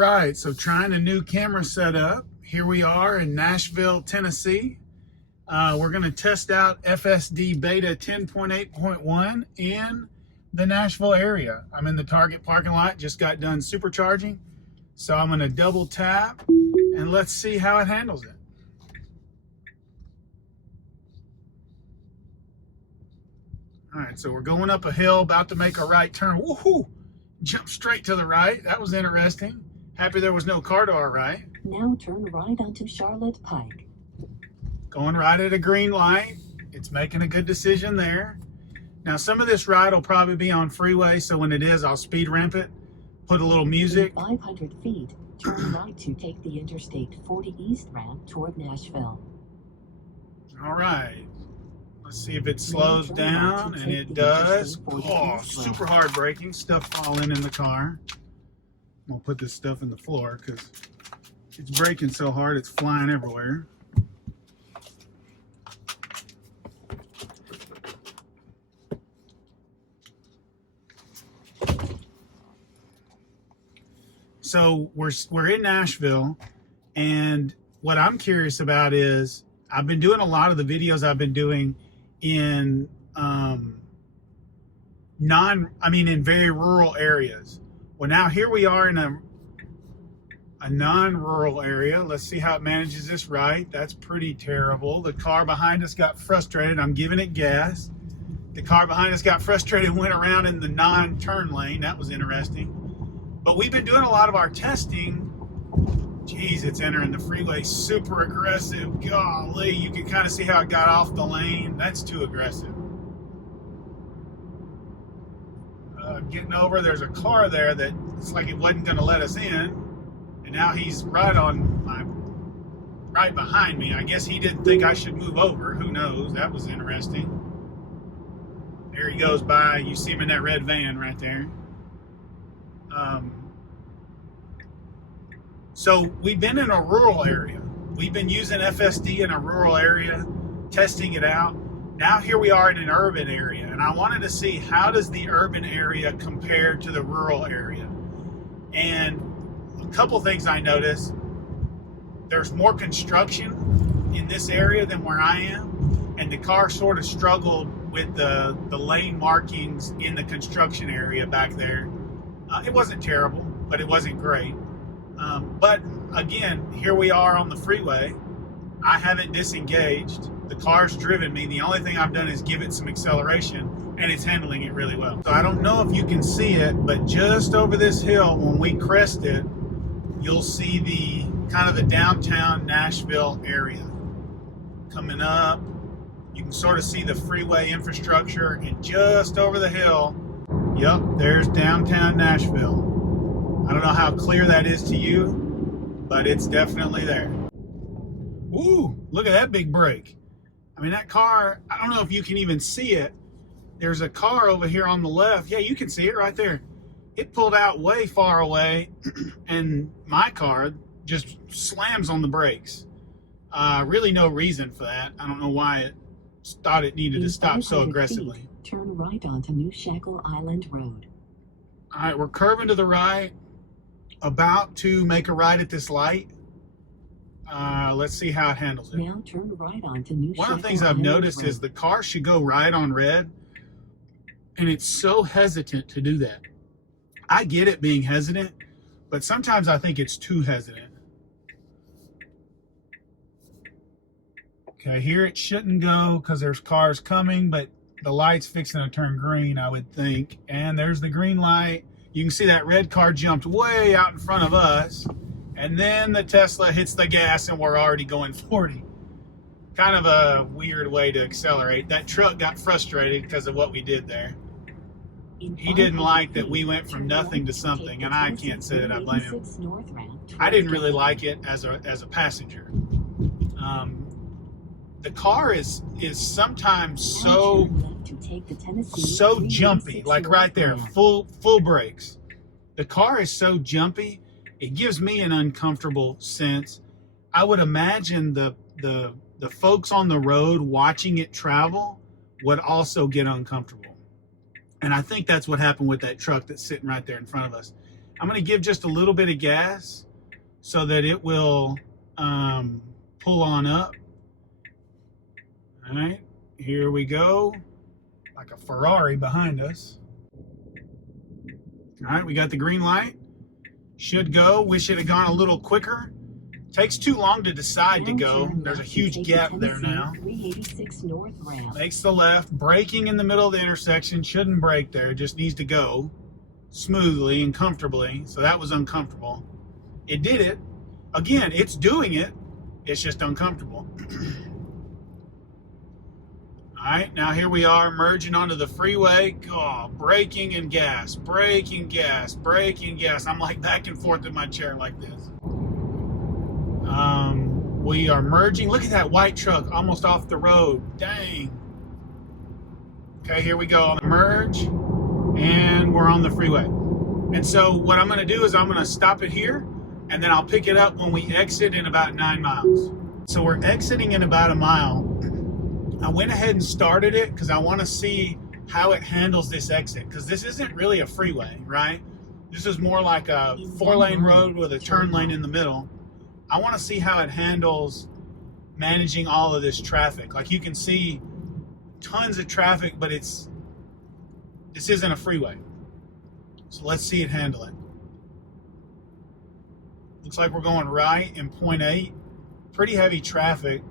right, so trying a new camera setup. Here we are in Nashville, Tennessee. We're going to test out FSDbeta 10.8.1 in the Nashville area. I'm in the Target parking lot, just got done supercharging. So I'm going to double tap and let's see how it handles it. All right, so we're going up a hill, about to make a right turn. Woohoo! Jump straight to the right. That was interesting. Happy there was no car to our right. Now turn right onto Charlotte Pike. Going right at a green light. It's making a good decision there. Now some of this ride will probably be on Freeway, so when it is, I'll speed ramp it, put a little music. In 500 feet, turn right to take the Interstate 40 East ramp toward Nashville. All right. Let's see if it slows down, and it does. Oh, super hard braking, stuff falling in the car. I'm gonna put this stuff in the floor because it's braking so hard it's flying everywhere. So we're in Nashville, and what I'm curious about is I've been doing a lot of the videos I've been doing in in very rural areas. Well, now here we are in a non-rural area. Let's see how it manages this right. That's pretty terrible. The car behind us got frustrated. I'm giving it gas. The car behind us got frustrated and went around in the non-turn lane. That was interesting. But we've been doing a lot of our testing. Geez, it's entering the freeway super aggressive. Golly, you can kind of see how it got off the lane. That's too aggressive. Getting over, there's a car there that it's like it wasn't going to let us in. And now he's right behind me. I guess he didn't think I should move over. Who knows? That was interesting. There he goes by. You see him in that red van right there. So we've been in a rural area. We've been using FSD in a rural area, testing it out. Now here we are in an urban area, and I wanted to see how does the urban area compare to the rural area. And a couple things I noticed. There's more construction in this area than where I am, and the car sort of struggled with the lane markings in the construction area back there. It wasn't terrible, but it wasn't great. But again, here we are on the freeway. I haven't disengaged. The car's driven me. The only thing I've done is give it some acceleration, and it's handling it really well. So I don't know if you can see it, but just over this hill, when we crest it, you'll see the kind of the downtown Nashville area coming up. You can sort of see the freeway infrastructure, and just over the hill, yep, there's downtown Nashville. I don't know how clear that is to you, but it's definitely there. Ooh, look at that big break. I mean, that car, I don't know if you can even see it. There's a car over here on the left. Yeah, you can see it right there. It pulled out way far away, and my car just slams on the brakes. Really no reason for that. I don't know why it thought it needed to stop so aggressively. Turn right onto New Shackle Island Road. All right, we're curving to the right, about to make a right at this light. Let's see how it handles it. Now turn right onto New Shackle. One of the things I've noticed is the car should go right on red, and it's so hesitant to do that. I get it being hesitant, but sometimes I think it's too hesitant. Okay, here it shouldn't go because there's cars coming, but the light's fixing to turn green, I would think. And there's the green light. You can see that red car jumped way out in front of us. And then the Tesla hits the gas and we're already going 40. Kind of a weird way to accelerate. That truck got frustrated because of what we did there. He didn't like that we went from nothing to something, and I can't say that I blame him. I didn't really like it as a passenger. The car is sometimes so jumpy, like right there, full brakes. The car is so jumpy, it gives me an uncomfortable sense. I would imagine the folks on the road watching it travel would also get uncomfortable. And I think that's what happened with that truck that's sitting right there in front of us. I'm going to give just a little bit of gas so that it will pull on up. All right, here we go. Like a Ferrari behind us. All right, we got the green light. Should go. Wish it had gone a little quicker. Takes too long to decide to go. There's a huge gap there now. 386 north ramp. Makes the left. Braking in the middle of the intersection. Shouldn't brake there. Just needs to go smoothly and comfortably. So that was uncomfortable. It did it. Again, it's doing it. It's just uncomfortable. All right, now here we are merging onto the freeway. Oh, braking and gas, braking, gas, braking, gas. I'm like back and forth in my chair like this. We are merging. Look at that white truck almost off the road. Dang. Okay, here we go on the merge, and we're on the freeway. And so what I'm going to do is I'm going to stop it here, and then I'll pick it up when we exit in about 9 miles. So we're exiting in about a mile. I went ahead and started it because I want to see how it handles this exit, because this isn't really a freeway, right? This is more like a 4-lane road with a turn lane in the middle. I want to see how it handles managing all of this traffic. Like you can see tons of traffic, but this isn't a freeway. So let's see it handle it. Looks like we're going right in 0.8. Pretty heavy traffic.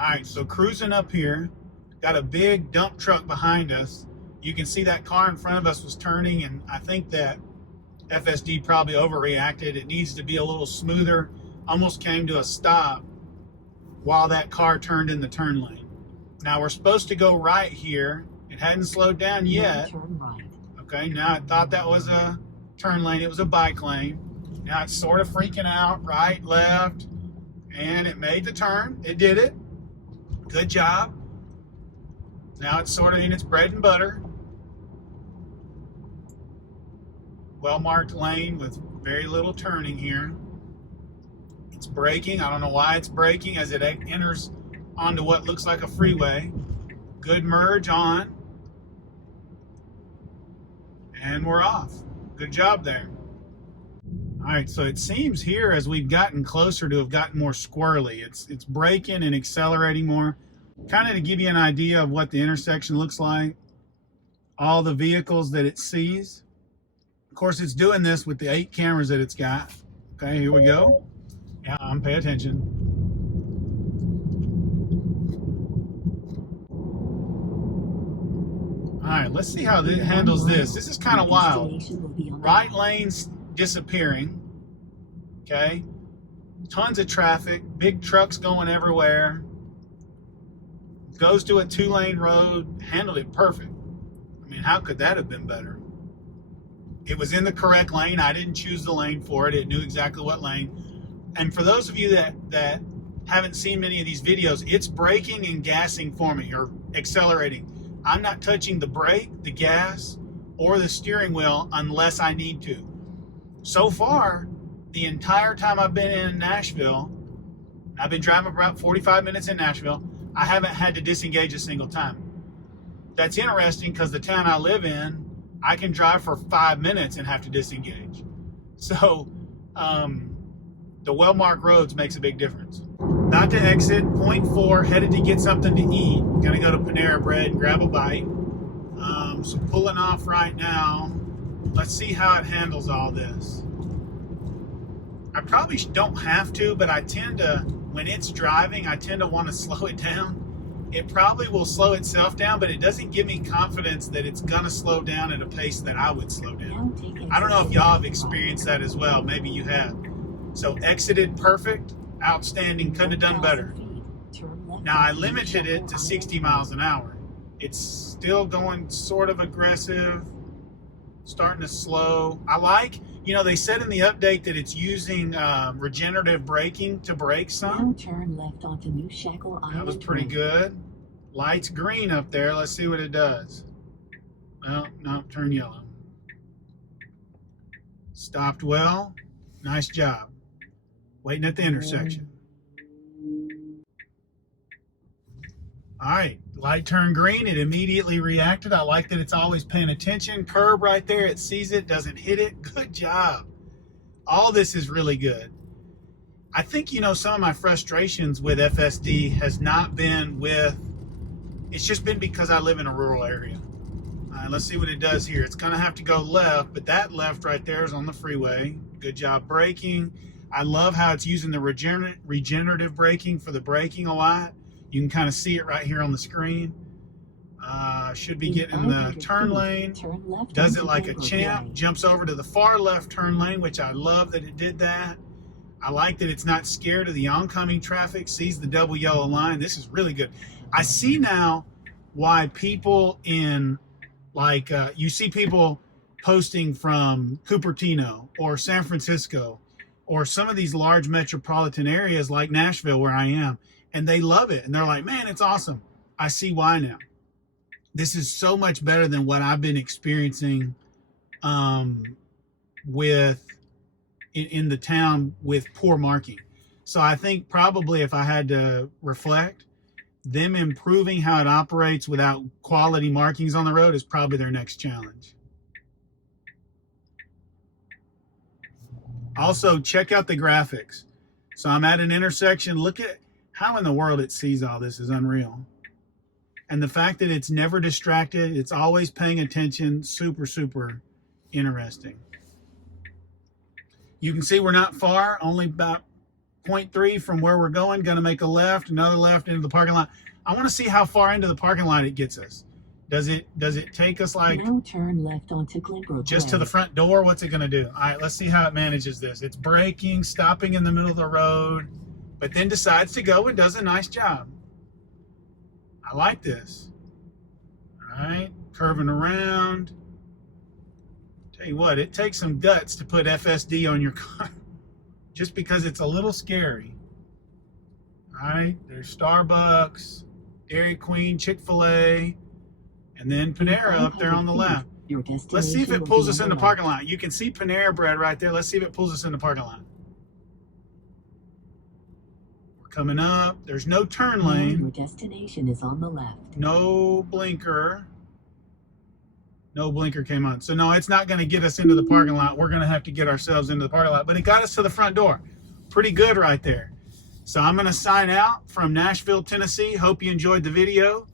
Alright, so cruising up here, got a big dump truck behind us. You can see that car in front of us was turning, and I think that FSD probably overreacted. It needs to be a little smoother. Almost came to a stop while that car turned in the turn lane. Now we're supposed to go right here. It hadn't slowed down yet. Turn right. Okay, now I thought that was a turn lane. It was a bike lane. Now it's sort of freaking out, right, left, and it made the turn. It did it. Good job. Now it's sort of in its bread and butter. Well-marked lane with very little turning here. It's braking. I don't know why it's braking as it enters onto what looks like a freeway. Good merge on. And we're off. Good job there. All right, so it seems here as we've gotten closer to have gotten more squirrely. It's braking and accelerating more. Kind of to give you an idea of what the intersection looks like. All the vehicles that it sees. Of course, it's doing this with the 8 cameras that it's got. Okay, here we go. Yeah, pay attention. All right, let's see how it handles this. This is kind of wild. Right lane's disappearing. Okay. Tons of traffic. Big trucks going everywhere. Goes to a 2-lane road. Handled it perfect. I mean, how could that have been better? It was in the correct lane. I didn't choose the lane for it. It knew exactly what lane. And for those of you that haven't seen many of these videos, it's braking and gassing for me, or accelerating. I'm not touching the brake, the gas, or the steering wheel unless I need to. So far, the entire time I've been in Nashville, I've been driving about 45 minutes in Nashville, I haven't had to disengage a single time. That's interesting because the town I live in, I can drive for 5 minutes and have to disengage. So the well-marked roads makes a big difference. About to exit, 0.4, headed to get something to eat. Gonna go to Panera Bread and grab a bite. So pulling off right now. Let's see how it handles all this. I probably don't have to, but I tend to, when it's driving, I tend to want to slow it down. It probably will slow itself down, but it doesn't give me confidence that it's gonna slow down at a pace that I would slow down. I don't know if y'all have experienced that as well. Maybe you have. So exited perfect, outstanding, couldn't have done better. Now I limited it to 60 miles an hour. It's still going sort of aggressive, starting to slow. I like, they said in the update that it's using regenerative braking to brake some. Now turn left onto New Shackle Island. That was pretty good. Light's green up there. Let's see what it does. Well, no, turn yellow. Stopped well. Nice job. Waiting at the intersection. All right, light turned green. It immediately reacted. I like that it's always paying attention. Curb right there. It sees it, doesn't hit it. Good job. All this is really good. I think, you know, some of my frustrations with FSD has not been with, it's just been because I live in a rural area. All right, let's see what it does here. It's going to have to go left, but that left right there is on the freeway. Good job braking. I love how it's using the regenerative braking for the braking a lot. You can kind of see it right here on the screen. Should be getting in the turn lane. Does it like a champ. Jumps over to the far left turn lane, which I love that it did that. I like that it's not scared of the oncoming traffic. Sees the double yellow line. This is really good. I see now why people in, like, you see people posting from Cupertino or San Francisco or some of these large metropolitan areas like Nashville, where I am, and they love it. And they're like, man, it's awesome. I see why now. This is so much better than what I've been experiencing with in the town with poor marking. So I think probably if I had to reflect, them improving how it operates without quality markings on the road is probably their next challenge. Also, check out the graphics. So I'm at an intersection. Look at how in the world it sees all this is unreal. And the fact that it's never distracted, it's always paying attention, super, super interesting. You can see we're not far, only about 0.3 from where we're going. Going to make a left, another left into the parking lot. I want to see how far into the parking lot it gets us. Does it take us like now turn left onto Glenbrook just to the front door? What's it going to do? All right, let's see how it manages this. It's braking, stopping in the middle of the road, but then decides to go and does a nice job. I like this. All right, curving around. Tell you what, it takes some guts to put FSD on your car just because it's a little scary. All right, there's Starbucks, Dairy Queen, Chick-fil-A, and then Panera up there on the left. Let's see if it pulls us in the parking lot. You can see Panera Bread right there. Let's see if it pulls us in the parking lot. We're coming up. There's no turn lane. Your destination is on the left. No blinker. No blinker came on. So no, it's not going to get us into the parking lot. We're going to have to get ourselves into the parking lot. But it got us to the front door. Pretty good right there. So I'm going to sign out from Nashville, Tennessee. Hope you enjoyed the video.